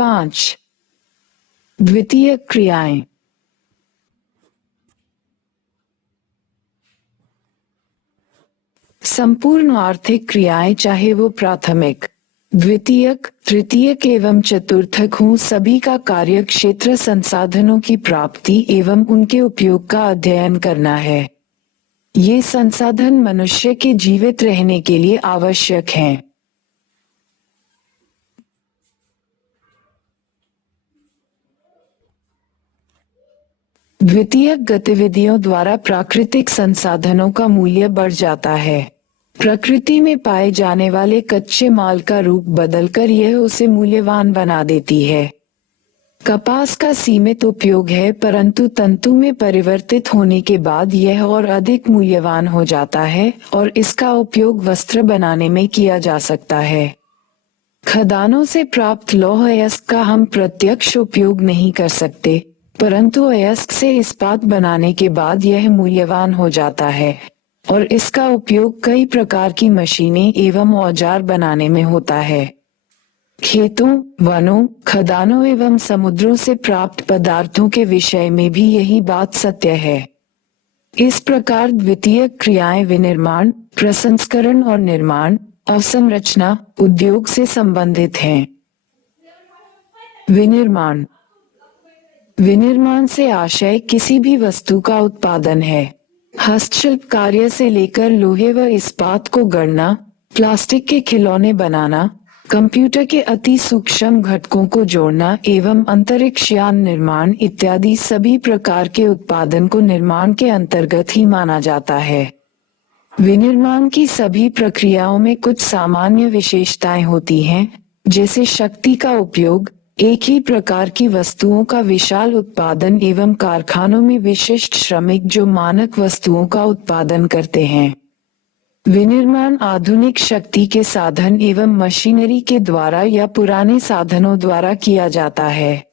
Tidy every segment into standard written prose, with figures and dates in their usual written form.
5. द्वितीय क्रियाएं। संपूर्ण आर्थिक क्रियाएं चाहे वो प्राथमिक, द्वितीयक, तृतीयक एवं चतुर्थक हों, सभी का कार्य क्षेत्र संसाधनों की प्राप्ति एवं उनके उपयोग का अध्ययन करना है। ये संसाधन मनुष्य के जीवित रहने के लिए आवश्यक हैं। द्वितीयक गतिविधियों द्वारा प्राकृतिक संसाधनों का मूल्य बढ़ जाता है। प्रकृति में पाए जाने वाले कच्चे माल का रूप बदलकर यह उसे मूल्यवान बना देती है। कपास का सीमित उपयोग है, परंतु तंतु में परिवर्तित होने के बाद यह और अधिक मूल्यवान हो जाता है और इसका उपयोग वस्त्र बनाने में किया जा सकता है। खदानों से प्राप्त लौह अयस्क का हम प्रत्यक्ष उपयोग नहीं कर सकते, परंतु अयस्क से इस्पात बनाने के बाद यह मूल्यवान हो जाता है और इसका उपयोग कई प्रकार की मशीनें एवं औजार बनाने में होता है। खेतों, वनों, खदानों एवं समुद्रों से प्राप्त पदार्थों के विषय में भी यही बात सत्य है। इस प्रकार द्वितीय क्रियाएं विनिर्माण, प्रसंस्करण और निर्माण, अवसंरचना, उद्योग से संबंधित हैं। विनिर्माण। विनिर्माण से आशय किसी भी वस्तु का उत्पादन है। हस्तशिल्प कार्य से लेकर लोहे व इस्पात को गढ़ना, प्लास्टिक के खिलौने बनाना, कंप्यूटर के अति सूक्ष्म घटकों को जोड़ना एवं अंतरिक्ष यान निर्माण इत्यादि सभी प्रकार के उत्पादन को निर्माण के अंतर्गत ही माना जाता है। विनिर्माण की सभी प्रक्रियाओं में कुछ सामान्य विशेषताएं होती हैं, जैसे शक्ति का उपयोग, एक ही प्रकार की वस्तुओं का विशाल उत्पादन एवं कारखानों में विशिष्ट श्रमिक जो मानक वस्तुओं का उत्पादन करते हैं। विनिर्माण आधुनिक शक्ति के साधन एवं मशीनरी के द्वारा या पुराने साधनों द्वारा किया जाता है।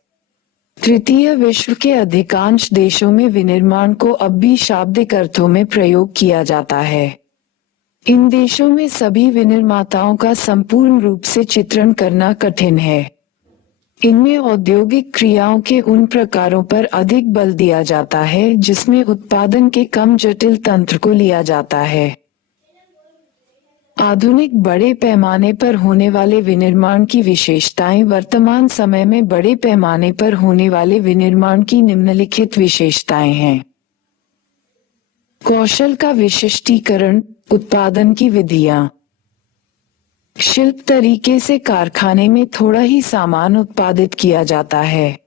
तृतीय विश्व के अधिकांश देशों में विनिर्माण को अब भी शाब्दिक अर्थों में प्रयोग किया जाता है। इन देशों में सभी विनिर्माताओं का संपूर्ण रूप से चित्रण करना कठिन है। इनमें औद्योगिक क्रियाओं के उन प्रकारों पर अधिक बल दिया जाता है जिसमें उत्पादन के कम जटिल तंत्र को लिया जाता है। आधुनिक बड़े पैमाने पर होने वाले विनिर्माण की विशेषताएं वर्तमान समय में बड़े पैमाने पर होने वाले विनिर्माण की निम्नलिखित विशेषताएं हैं। कौशल का विशिष्टीकरण, उत्पादन की विधियां। शिल्प तरीके से कारखाने में थोड़ा ही सामान उत्पादित किया जाता है,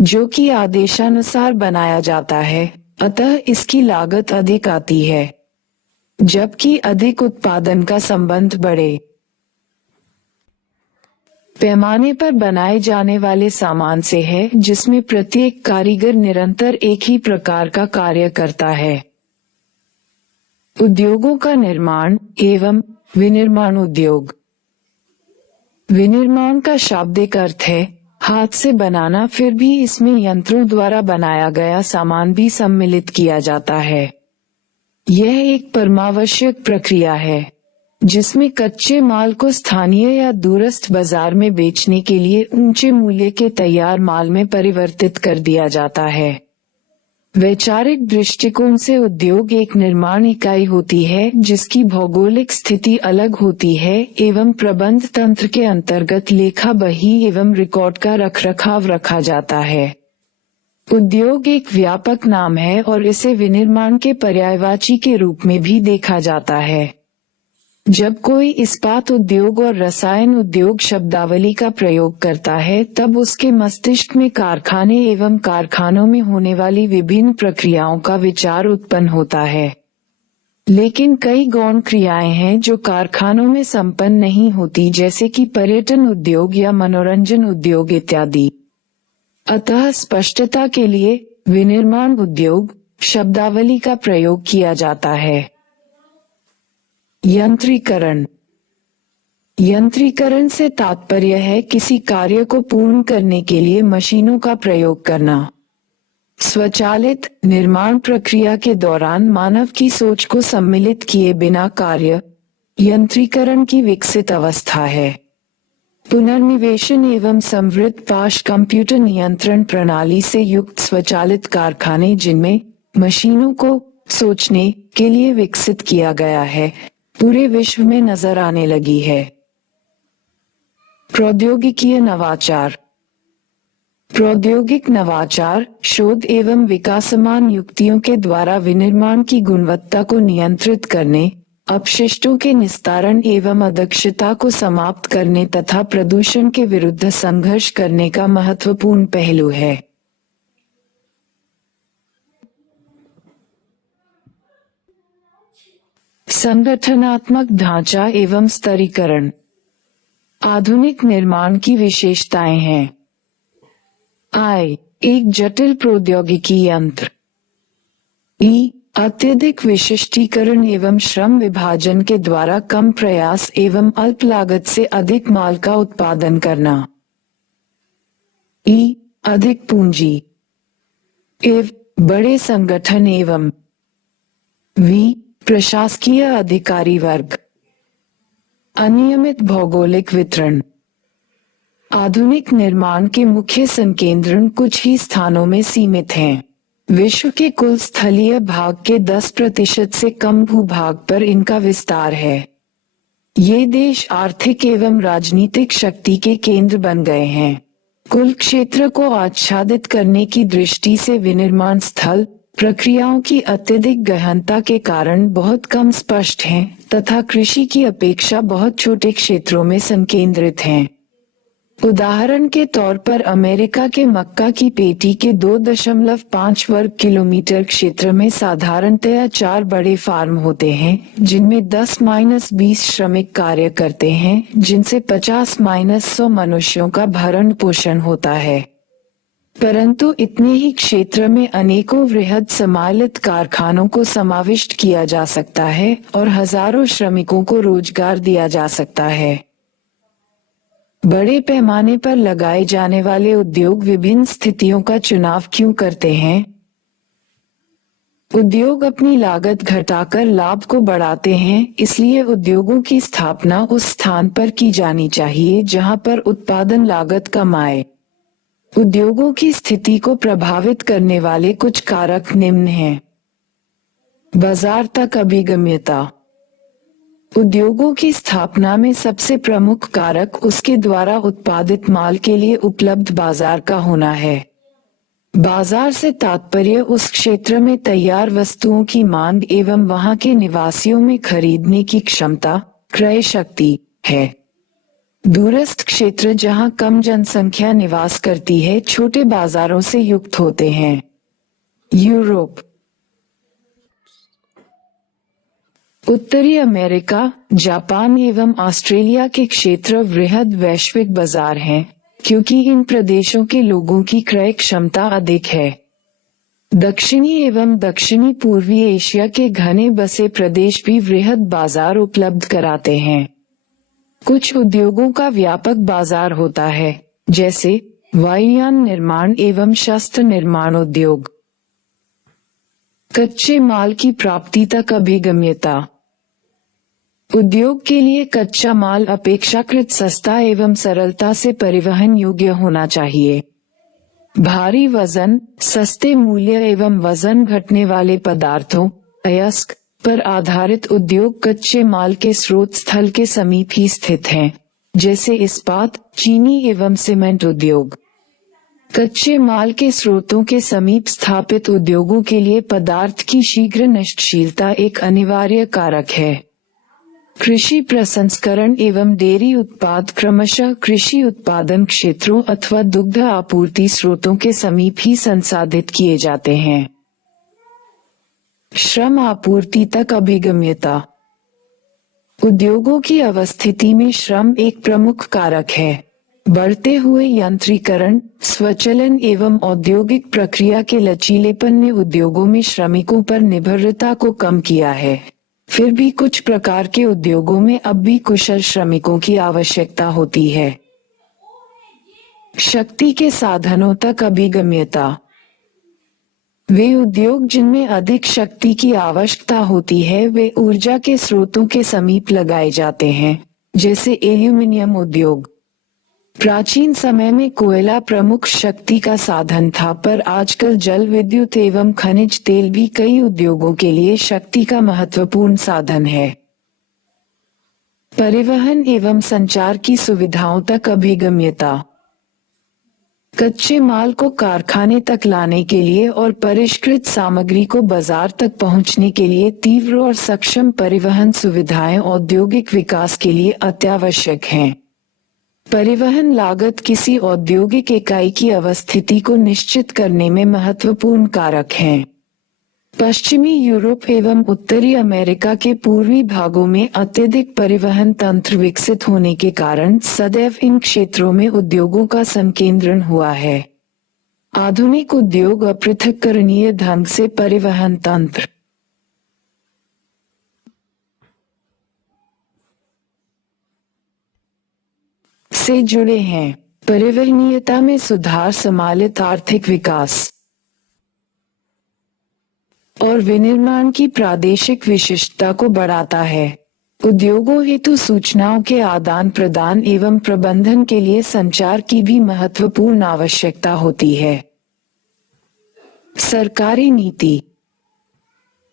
जो कि आदेशानुसार बनाया जाता है, अतः इसकी लागत अधिक आती है, जबकि अधिक उत्पादन का संबंध बड़े पैमाने पर बनाए जाने वाले सामान से है, जिसमें प्रत्येक कारीगर निरंतर एक ही प्रकार का कार्य करता है। उद्योगों का निर्माण एवं विनिर्माण उद्योग। विनिर्माण का शाब्दिक अर्थ है हाथ से बनाना, फिर भी इसमें यंत्रों द्वारा बनाया गया सामान भी सम्मिलित किया जाता है। यह एक परमावश्यक प्रक्रिया है जिसमें कच्चे माल को स्थानीय या दूरस्थ बाजार में बेचने के लिए ऊंचे मूल्य के तैयार माल में परिवर्तित कर दिया जाता है। वैचारिक दृष्टिकोण से उद्योग एक निर्माण इकाई होती है जिसकी भौगोलिक स्थिति अलग होती है एवं प्रबंध तंत्र के अंतर्गत लेखा बही एवं रिकॉर्ड का रखरखाव रखा जाता है। उद्योग एक व्यापक नाम है और इसे विनिर्माण के पर्यायवाची के रूप में भी देखा जाता है। जब कोई इस्पात उद्योग और रसायन उद्योग शब्दावली का प्रयोग करता है, तब उसके मस्तिष्क में कारखाने एवं कारखानों में होने वाली विभिन्न प्रक्रियाओं का विचार उत्पन्न होता है। लेकिन कई गौण क्रियाएं हैं जो कारखानों में संपन्न नहीं होती, जैसे कि पर्यटन उद्योग या मनोरंजन उद्योग इत्यादि। अतः स्पष्टता के लिए विनिर्माण उद्योग शब्दावली का प्रयोग किया जाता है। यंत्रीकरण। यंत्रीकरण से तात्पर्य है किसी कार्य को पूर्ण करने के लिए मशीनों का प्रयोग करना। स्वचालित निर्माण प्रक्रिया के दौरान मानव की सोच को सम्मिलित किए बिना कार्य यंत्रीकरण की विकसित अवस्था है। पुनर्निवेशन एवं समृद्ध पाश कंप्यूटर नियंत्रण प्रणाली से युक्त स्वचालित कारखाने जिनमें मशीनों को सोचने के लिए विकसित किया गया है, पूरे विश्व में नजर आने लगी है। प्रौद्योगिकीय नवाचार। प्रौद्योगिक नवाचार शोध एवं विकासमान युक्तियों के द्वारा विनिर्माण की गुणवत्ता को नियंत्रित करने, अपशिष्टों के निस्तारण एवं अदक्षता को समाप्त करने तथा प्रदूषण के विरुद्ध संघर्ष करने का महत्वपूर्ण पहलू है। संगठनात्मक ढांचा एवं स्तरीकरण। आधुनिक निर्माण की विशेषताएं हैं। एक जटिल प्रौद्योगिकी यंत्र। अत्यधिक विशिष्टीकरण एवं श्रम विभाजन के द्वारा कम प्रयास एवं अल्प लागत से अधिक माल का उत्पादन करना। अधिक पूंजी बड़े संगठन एवं प्रशासकीय अधिकारी वर्ग। अनियमित भौगोलिक वितरण। आधुनिक निर्माण के मुख्य संकेंद्रण कुछ ही स्थानों में सीमित हैं। विश्व के कुल स्थलीय भाग के 10% से कम भूभाग पर इनका विस्तार है। ये देश आर्थिक एवं राजनीतिक शक्ति के केंद्र बन गए हैं। कुल क्षेत्र को आच्छादित करने की दृष्टि से विनिर्माण स्थल प्रक्रियाओं की अत्यधिक गहनता के कारण बहुत कम स्पष्ट हैं तथा कृषि की अपेक्षा बहुत छोटे क्षेत्रों में संकेंद्रित हैं। उदाहरण के तौर पर अमेरिका के मक्का की पेटी के 2.5 वर्ग किलोमीटर क्षेत्र में साधारणतया 4 बड़े फार्म होते हैं जिनमें 10-20 श्रमिक कार्य करते हैं, जिनसे 50-100 मनुष्यों का भरण पोषण होता है। परंतु इतने ही क्षेत्र में अनेकों वृहद सम्मिलित कारखानों को समाविष्ट किया जा सकता है और हजारों श्रमिकों को रोजगार दिया जा सकता है। बड़े पैमाने पर लगाए जाने वाले उद्योग विभिन्न स्थितियों का चुनाव क्यों करते हैं? उद्योग अपनी लागत घटाकर लाभ को बढ़ाते हैं, इसलिए उद्योगों की स्थापना उस स्थान पर की जानी चाहिए जहां पर उत्पादन लागत कम आए। उद्योगों की स्थिति को प्रभावित करने वाले कुछ कारक निम्न हैं। बाजार तक अभिगम्यता। उद्योगों की स्थापना में सबसे प्रमुख कारक उसके द्वारा उत्पादित माल के लिए उपलब्ध बाजार का होना है। बाजार से तात्पर्य उस क्षेत्र में तैयार वस्तुओं की मांग एवं वहां के निवासियों में खरीदने की क्षमता, क्रय शक्ति है। दूरस्थ क्षेत्र जहां कम जनसंख्या निवास करती है, छोटे बाजारों से युक्त होते हैं। यूरोप, उत्तरी अमेरिका, जापान एवं ऑस्ट्रेलिया के क्षेत्र वृहद वैश्विक बाजार हैं, क्योंकि इन प्रदेशों के लोगों की क्रय क्षमता अधिक है। दक्षिणी एवं दक्षिणी पूर्वी एशिया के घने बसे प्रदेश भी वृहद बाजार उपलब्ध कराते हैं। कुछ उद्योगों का व्यापक बाजार होता है, जैसे वायुयान निर्माण एवं शस्त्र निर्माण उद्योग। कच्चे माल की प्राप्ति तक अभिगम्यता। उद्योग के लिए कच्चा माल अपेक्षाकृत सस्ता एवं सरलता से परिवहन योग्य होना चाहिए। भारी वजन, सस्ते मूल्य एवं वजन घटने वाले पदार्थों अयस्क पर आधारित उद्योग कच्चे माल के स्रोत स्थल के समीप ही स्थित हैं, जैसे इस्पात, चीनी एवं सीमेंट उद्योग। कच्चे माल के स्रोतों के समीप स्थापित उद्योगों के लिए पदार्थ की शीघ्र नष्टशीलता एक अनिवार्य कारक है। कृषि प्रसंस्करण एवं डेयरी उत्पाद क्रमशः कृषि उत्पादन क्षेत्रों अथवा दुग्ध आपूर्ति स्रोतों के समीप ही संसाधित किए जाते हैं। श्रम आपूर्ति तक अभिगम्यता। उद्योगों की अवस्थिति में श्रम एक प्रमुख कारक है। बढ़ते हुए यांत्रिकरण, स्वचालन एवं औद्योगिक प्रक्रिया के लचीलेपन ने उद्योगों में श्रमिकों पर निर्भरता को कम किया है। फिर भी कुछ प्रकार के उद्योगों में अब भी कुशल श्रमिकों की आवश्यकता होती है। शक्ति के साधनों तक अभिगम्यता। वे उद्योग जिनमें अधिक शक्ति की आवश्यकता होती है, वे ऊर्जा के स्रोतों के समीप लगाए जाते हैं, जैसे एल्यूमीनियम उद्योग। प्राचीन समय में कोयला प्रमुख शक्ति का साधन था, पर आजकल जल विद्युत एवं खनिज तेल भी कई उद्योगों के लिए शक्ति का महत्वपूर्ण साधन है। परिवहन एवं संचार की सुविधाओं तक अभिगम्यता। कच्चे माल को कारखाने तक लाने के लिए और परिष्कृत सामग्री को बाजार तक पहुंचने के लिए तीव्र और सक्षम परिवहन सुविधाएं औद्योगिक विकास के लिए अत्यावश्यक हैं। परिवहन लागत किसी औद्योगिक इकाई की अवस्थिति को निश्चित करने में महत्वपूर्ण कारक है। पश्चिमी यूरोप एवं उत्तरी अमेरिका के पूर्वी भागों में अत्यधिक परिवहन तंत्र विकसित होने के कारण सदैव इन क्षेत्रों में उद्योगों का संकेंद्रण हुआ है। आधुनिक उद्योग अपृथक्करणीय ढंग से परिवहन तंत्र से जुड़े हैं। परिवहनीयता में सुधार सम्मिलित आर्थिक विकास और विनिर्माण की प्रादेशिक विशिष्टता को बढ़ाता है। उद्योगों हेतु सूचनाओं के आदान प्रदान एवं प्रबंधन के लिए संचार की भी महत्वपूर्ण आवश्यकता होती है। सरकारी नीति।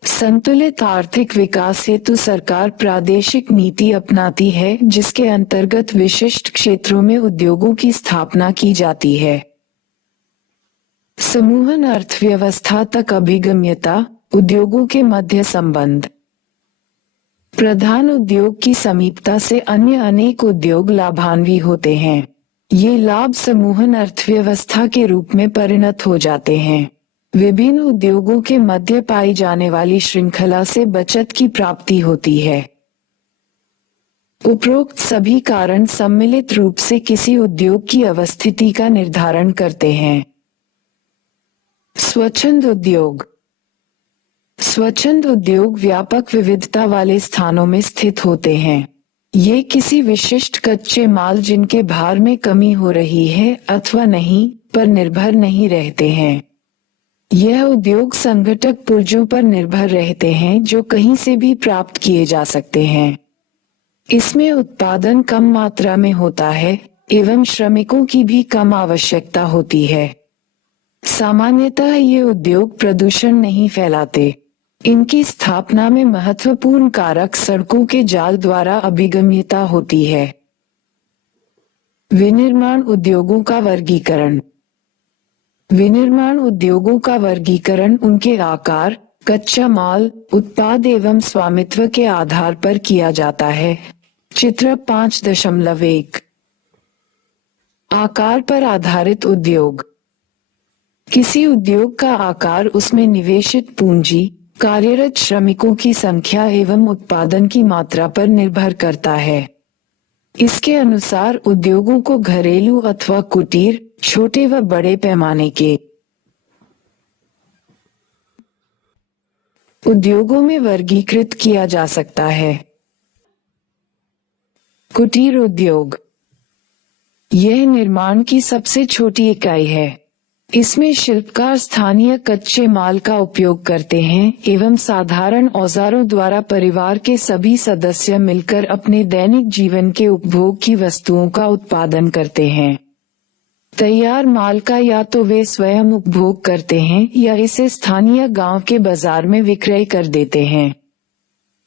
संतुलित आर्थिक विकास हेतु सरकार प्रादेशिक नीति अपनाती है, जिसके अंतर्गत विशिष्ट क्षेत्रों में उद्योगों की स्थापना की जाती है। समूहन अर्थव्यवस्था तक अभिगम्यता, उद्योगों के मध्य संबंध। प्रधान उद्योग की समीपता से अन्य अनेक उद्योग लाभान्वित होते हैं। ये लाभ समूहन अर्थव्यवस्था के रूप में परिणत हो जाते हैं। विभिन्न उद्योगों के मध्य पाई जाने वाली श्रृंखला से बचत की प्राप्ति होती है। उपरोक्त सभी कारण सम्मिलित रूप से किसी उद्योग की अवस्थिति का निर्धारण करते हैं। स्वच्छंद उद्योग। स्वच्छंद उद्योग व्यापक विविधता वाले स्थानों में स्थित होते हैं। ये किसी विशिष्ट कच्चे माल जिनके भार में कमी हो रही है अथवा नहीं पर निर्भर नहीं रहते हैं। यह उद्योग संघटक पुर्जों पर निर्भर रहते हैं जो कहीं से भी प्राप्त किए जा सकते हैं। इसमें उत्पादन कम मात्रा में होता है एवं श्रमिकों की भी कम आवश्यकता होती है। सामान्यतः ये उद्योग प्रदूषण नहीं फैलाते। इनकी स्थापना में महत्वपूर्ण कारक सड़कों के जाल द्वारा अभिगम्यता होती है। विनिर्माण उद्योगों का वर्गीकरण। विनिर्माण उद्योगों का वर्गीकरण उनके आकार, कच्चा माल, उत्पाद एवं स्वामित्व के आधार पर किया जाता है। चित्र 5.1। आकार पर आधारित उद्योग। किसी उद्योग का आकार उसमें निवेशित पूंजी, कार्यरत श्रमिकों की संख्या एवं उत्पादन की मात्रा पर निर्भर करता है। इसके अनुसार उद्योगों को घरेलू अथवा कुटीर, छोटे व बड़े पैमाने के उद्योगों में वर्गीकृत किया जा सकता है। कुटीर उद्योग। यह निर्माण की सबसे छोटी इकाई है। इसमें शिल्पकार स्थानीय कच्चे माल का उपयोग करते हैं एवं साधारण औजारों द्वारा परिवार के सभी सदस्य मिलकर अपने दैनिक जीवन के उपभोग की वस्तुओं का उत्पादन करते हैं। तैयार माल का या तो वे स्वयं उपभोग करते हैं या इसे स्थानीय गांव के बाजार में विक्रय कर देते हैं।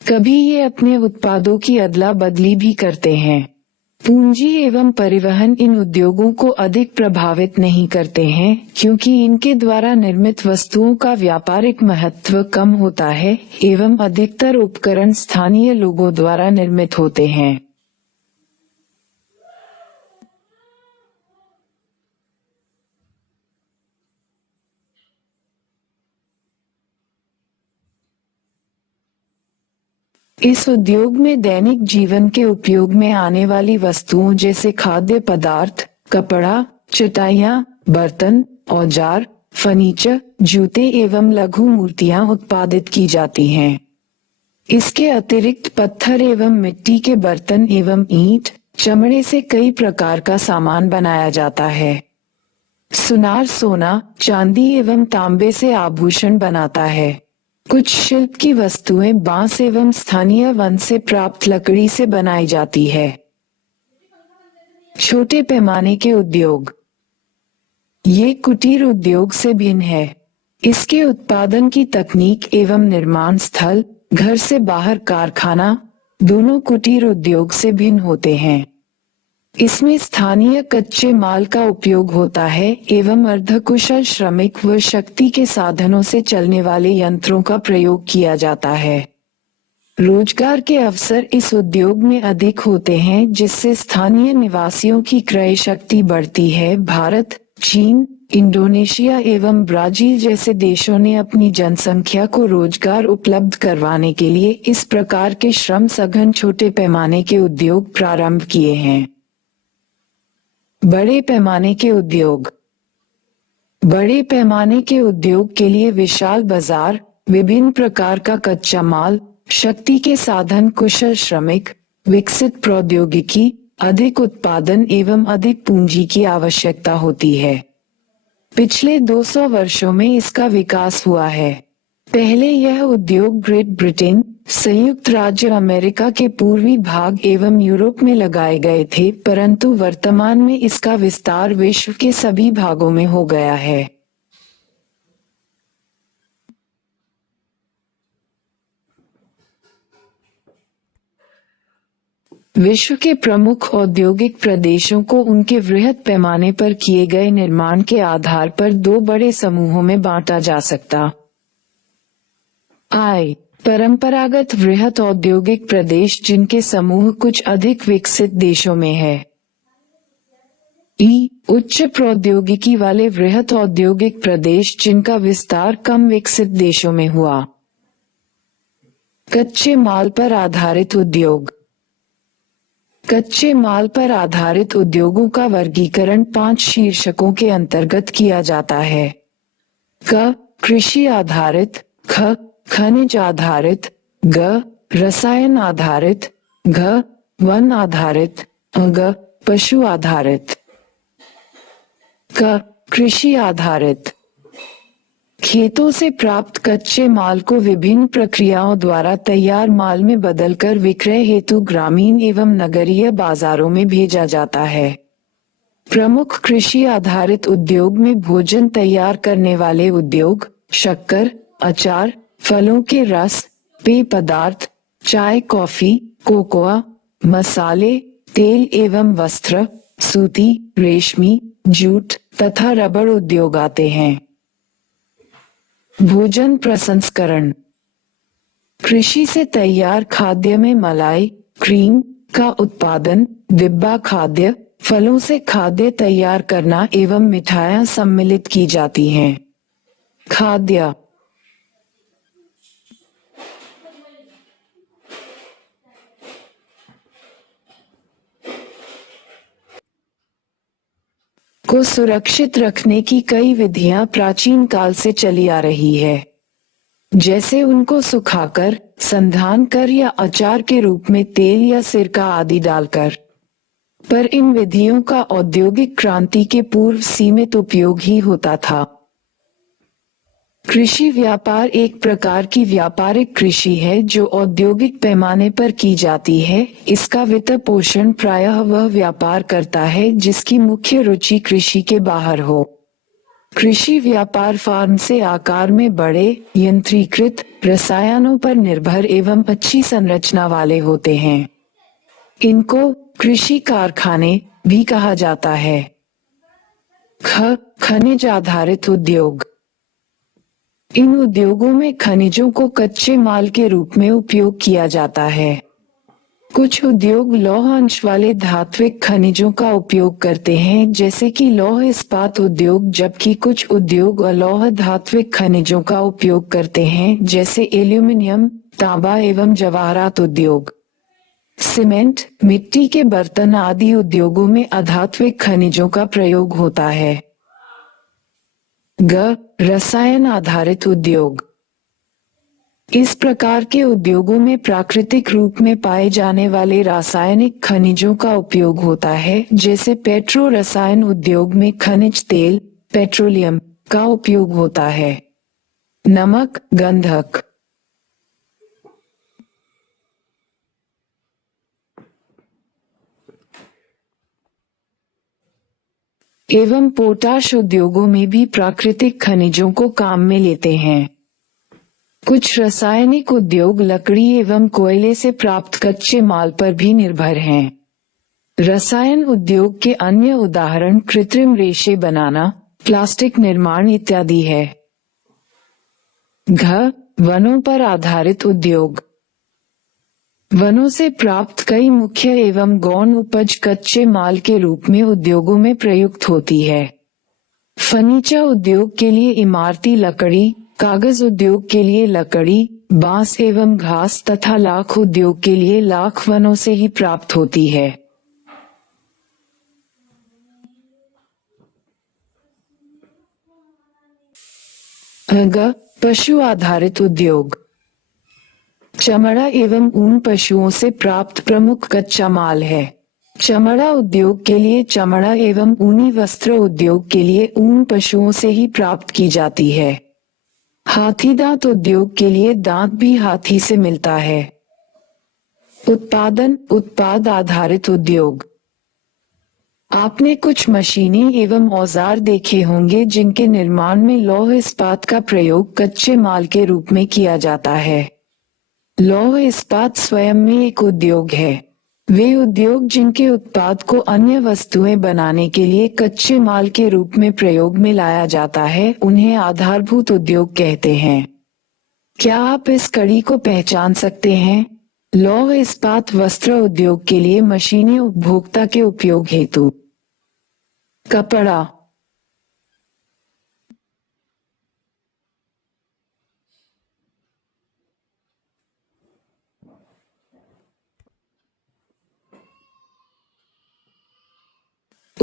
कभी ये अपने उत्पादों की अदला बदली भी करते हैं। पूंजी एवं परिवहन इन उद्योगों को अधिक प्रभावित नहीं करते हैं, क्योंकि इनके द्वारा निर्मित वस्तुओं का व्यापारिक महत्व कम होता है एवं अधिकतर उपकरण स्थानीय लोगों द्वारा निर्मित होते हैं। इस उद्योग में दैनिक जीवन के उपयोग में आने वाली वस्तुओं जैसे खाद्य पदार्थ, कपड़ा, चटाइयाँ, बर्तन, औजार, फर्नीचर, जूते एवं लघु मूर्तियाँ उत्पादित की जाती हैं। इसके अतिरिक्त पत्थर एवं मिट्टी के बर्तन एवं ईंट, चमड़े से कई प्रकार का सामान बनाया जाता है। सुनार सोना, चांदी एवं तांबे से आभूषण बनाता है। कुछ शिल्प की वस्तुएं बांस एवं स्थानीय वन से प्राप्त लकड़ी से बनाई जाती है। छोटे पैमाने के उद्योग। ये कुटीर उद्योग से भिन्न है। इसके उत्पादन की तकनीक एवं निर्माण स्थल, घर से बाहर कारखाना, दोनों कुटीर उद्योग से भिन्न होते हैं। इसमें स्थानीय कच्चे माल का उपयोग होता है एवं अर्धकुशल श्रमिक व शक्ति के साधनों से चलने वाले यंत्रों का प्रयोग किया जाता है। रोजगार के अवसर इस उद्योग में अधिक होते हैं, जिससे स्थानीय निवासियों की क्रय शक्ति बढ़ती है। भारत, चीन, इंडोनेशिया एवं ब्राजील जैसे देशों ने अपनी जनसंख्या को रोजगार उपलब्ध करवाने के लिए इस प्रकार के श्रम सघन छोटे पैमाने के उद्योग प्रारंभ किए हैं। बड़े पैमाने के उद्योग। बड़े पैमाने के उद्योग के लिए विशाल बाजार, विभिन्न प्रकार का कच्चा माल, शक्ति के साधन, कुशल श्रमिक, विकसित प्रौद्योगिकी, अधिक उत्पादन एवं अधिक पूंजी की आवश्यकता होती है। पिछले 200 वर्षों में इसका विकास हुआ है। पहले यह उद्योग ग्रेट ब्रिटेन, संयुक्त राज्य अमेरिका के पूर्वी भाग एवं यूरोप में लगाए गए थे, परंतु वर्तमान में इसका विस्तार विश्व के सभी भागों में हो गया है। विश्व के प्रमुख औद्योगिक प्रदेशों को उनके वृहद पैमाने पर किए गए निर्माण के आधार पर दो बड़े समूहों में बांटा जा सकता। I. परंपरागत वृहद औद्योगिक प्रदेश, जिनके समूह कुछ अधिक विकसित देशों में है। E. उच्च प्रौद्योगिकी वाले वृहद औद्योगिक प्रदेश, जिनका विस्तार कम विकसित देशों में हुआ। कच्चे माल पर आधारित उद्योग। कच्चे माल पर आधारित उद्योगों का वर्गीकरण 5 शीर्षकों के अंतर्गत किया जाता है। क. कृषि आधारित, ख. खनिज आधारित, ग. रसायन आधारित, घ. वन आधारित, ग. पशु आधारित। क. कृषि आधारित। खेतों से प्राप्त कच्चे माल को विभिन्न प्रक्रियाओं द्वारा तैयार माल में बदलकर विक्रय हेतु ग्रामीण एवं नगरीय बाजारों में भेजा जाता है। प्रमुख कृषि आधारित उद्योग में भोजन तैयार करने वाले उद्योग, शक्कर, अचार, फलों के रस, पेय पदार्थ, चाय, कॉफी, कोकोआ, मसाले, तेल एवं वस्त्र, सूती, रेशमी, जूट तथा रबड़ उद्योग आते हैं। भोजन प्रसंस्करण। कृषि से तैयार खाद्य में मलाई, क्रीम का उत्पादन, डिब्बा खाद्य, फलों से खाद्य तैयार करना एवं मिठाइयां सम्मिलित की जाती हैं। खाद्य को सुरक्षित रखने की कई विधियां प्राचीन काल से चली आ रही है, जैसे उनको सुखाकर, संधान कर या अचार के रूप में तेल या सिरका आदि डालकर। पर इन विधियों का औद्योगिक क्रांति के पूर्व सीमित उपयोग ही होता था। कृषि व्यापार एक प्रकार की व्यापारिक कृषि है जो औद्योगिक पैमाने पर की जाती है। इसका वित्त पोषण प्रायः वह व्यापार करता है जिसकी मुख्य रुचि कृषि के बाहर हो। कृषि व्यापार फार्म से आकार में बड़े, यंत्रीकृत, रसायनों पर निर्भर एवं अच्छी संरचना वाले होते हैं। इनको कृषि कारखाने भी कहा जाता है। ख. खनिज आधारित उद्योग। इन उद्योगों में खनिजों को कच्चे माल के रूप में उपयोग किया जाता है। कुछ उद्योग लौह अंश वाले धात्विक खनिजों का उपयोग करते हैं, जैसे कि लौह इस्पात उद्योग, जबकि कुछ उद्योग अलौह धात्विक खनिजों का उपयोग करते हैं, जैसे एल्यूमिनियम, तांबा एवं जवाहरात उद्योग। सीमेंट, मिट्टी के बर्तन आदि उद्योगों में अधात्विक खनिजों का प्रयोग होता है। ग. रसायन आधारित उद्योग। इस प्रकार के उद्योगों में प्राकृतिक रूप में पाए जाने वाले रासायनिक खनिजों का उपयोग होता है, जैसे पेट्रो रसायन उद्योग में खनिज तेल, पेट्रोलियम का उपयोग होता है। नमक, गंधक। एवं पोटाश उद्योगों में भी प्राकृतिक खनिजों को काम में लेते हैं। कुछ रासायनिक उद्योग लकड़ी एवं कोयले से प्राप्त कच्चे माल पर भी निर्भर हैं। रसायन उद्योग के अन्य उदाहरण कृत्रिम रेशे बनाना, प्लास्टिक निर्माण इत्यादि है। वनों पर आधारित उद्योग। वनों से प्राप्त कई मुख्य एवं गौण उपज कच्चे माल के रूप में उद्योगों में प्रयुक्त होती है। फर्नीचर उद्योग के लिए इमारती लकड़ी, कागज उद्योग के लिए लकड़ी, बांस एवं घास तथा लाख उद्योग के लिए लाख वनों से ही प्राप्त होती है। पशु आधारित उद्योग। चमड़ा एवं ऊन पशुओं से प्राप्त प्रमुख कच्चा माल है। चमड़ा उद्योग के लिए चमड़ा एवं ऊनी वस्त्र उद्योग के लिए ऊन पशुओं से ही प्राप्त की जाती है। हाथी दांत उद्योग के लिए दांत भी हाथी से मिलता है। उत्पाद आधारित उद्योग। आपने कुछ मशीनें एवं औजार देखे होंगे जिनके निर्माण में लौह इस्पात का प्रयोग कच्चे माल के रूप में किया जाता है। लौह इस्पात स्वयं में एक उद्योग है। वे उद्योग जिनके उत्पाद को अन्य वस्तुएं बनाने के लिए कच्चे माल के रूप में प्रयोग में लाया जाता है, उन्हें आधारभूत उद्योग कहते हैं। क्या आप इस कड़ी को पहचान सकते हैं? लौह इस्पात वस्त्र उद्योग के लिए मशीनें उपभोक्ता के उपयोग हेतु। कपड़ा।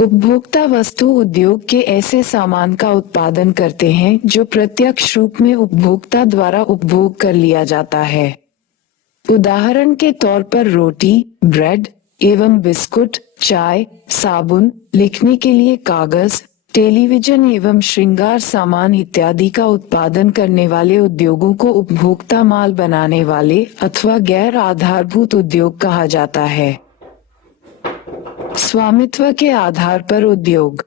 उपभोक्ता वस्तु उद्योग के ऐसे सामान का उत्पादन करते हैं जो प्रत्यक्ष रूप में उपभोक्ता द्वारा उपभोग कर लिया जाता है। उदाहरण के तौर पर रोटी, ब्रेड एवं बिस्कुट, चाय, साबुन, लिखने के लिए कागज, टेलीविजन एवं श्रृंगार सामान इत्यादि का उत्पादन करने वाले उद्योगों को उपभोक्ता माल बनाने वाले अथवा गैर आधारभूत उद्योग कहा जाता है। स्वामित्व के आधार पर उद्योग।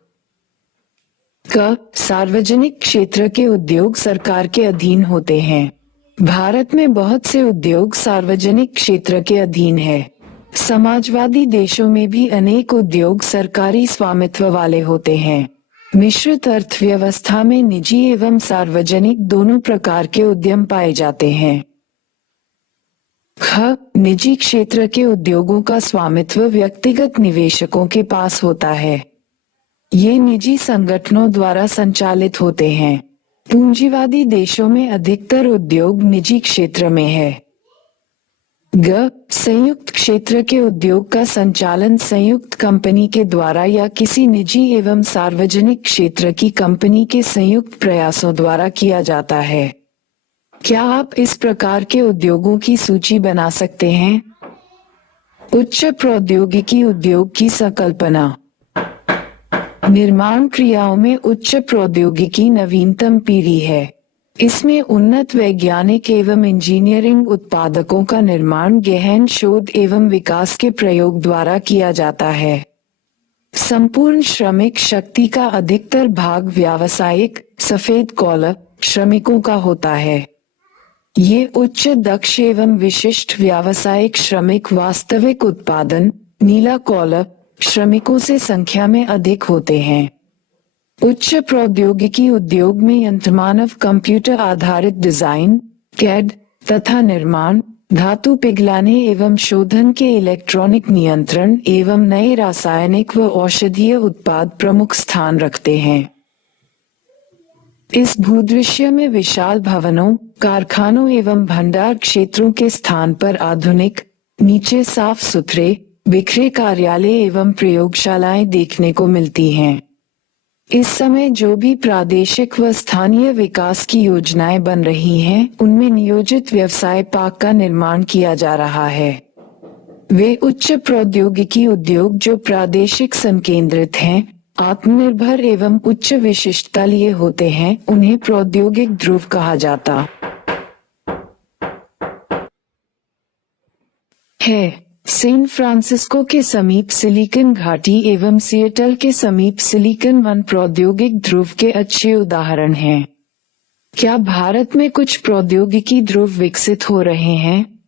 सार्वजनिक क्षेत्र के उद्योग सरकार के अधीन होते हैं। भारत में बहुत से उद्योग सार्वजनिक क्षेत्र के अधीन है। समाजवादी देशों में भी अनेक उद्योग सरकारी स्वामित्व वाले होते हैं। मिश्रित अर्थव्यवस्था में निजी एवं सार्वजनिक दोनों प्रकार के उद्यम पाए जाते हैं। निजी क्षेत्र के उद्योगों का स्वामित्व व्यक्तिगत निवेशकों के पास होता है। ये निजी संगठनों द्वारा संचालित होते हैं। पूंजीवादी देशों में अधिकतर उद्योग निजी क्षेत्र में है। संयुक्त क्षेत्र के उद्योग का संचालन संयुक्त कंपनी के द्वारा या किसी निजी एवं सार्वजनिक क्षेत्र की कंपनी के संयुक्त प्रयासों द्वारा किया जाता है। क्या आप इस प्रकार के उद्योगों की सूची बना सकते हैं? उच्च प्रौद्योगिकी उद्योग की संकल्पना। निर्माण क्रियाओं में उच्च प्रौद्योगिकी नवीनतम पीढ़ी है। इसमें उन्नत वैज्ञानिक एवं इंजीनियरिंग उत्पादकों का निर्माण गहन शोध एवं विकास के प्रयोग द्वारा किया जाता है। संपूर्ण श्रमिक शक्ति का अधिकतर भाग व्यावसायिक सफेद कॉलर श्रमिकों का होता है। ये उच्च दक्ष एवं विशिष्ट व्यावसायिक श्रमिक वास्तविक उत्पादन नीला कॉलर श्रमिकों से संख्या में अधिक होते हैं। उच्च प्रौद्योगिकी उद्योग में यंत्रमानव कंप्यूटर आधारित डिजाइन, कैड तथा निर्माण, धातु पिघलाने एवं शोधन के इलेक्ट्रॉनिक नियंत्रण एवं नए रासायनिक व औषधीय उत्पाद प्रमुख स्थान रखते हैं। इस भूदृश्य में विशाल भवनों, कारखानों एवं भंडार क्षेत्रों के स्थान पर आधुनिक, नीचे साफ सुथरे, बिखरे कार्यालय एवं प्रयोगशालाएं देखने को मिलती हैं। इस समय जो भी प्रादेशिक व स्थानीय विकास की योजनाएं बन रही हैं, उनमें नियोजित व्यवसाय पार्क का निर्माण किया जा रहा है। वे उच्च प्रौद्योगिकी उद्योग जो प्रादेशिक संकेंद्रित हैं, आत्मनिर्भर एवं उच्च विशिष्टता लिए होते हैं, उन्हें प्रौद्योगिक ध्रुव कहा जाता है। सैन फ्रांसिस्को के समीप सिलिकन घाटी एवं सिएटल के समीप सिलिकन वन प्रौद्योगिक ध्रुव के अच्छे उदाहरण हैं। क्या भारत में कुछ प्रौद्योगिकी ध्रुव विकसित हो रहे हैं?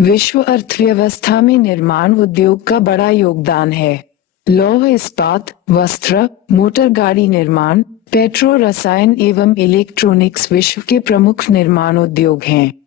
विश्व अर्थव्यवस्था में निर्माण उद्योग का बड़ा योगदान है। लौह इस्पात, वस्त्र, मोटर गाड़ी निर्माण, पेट्रो रसायन एवं इलेक्ट्रॉनिक्स विश्व के प्रमुख निर्माण उद्योग हैं।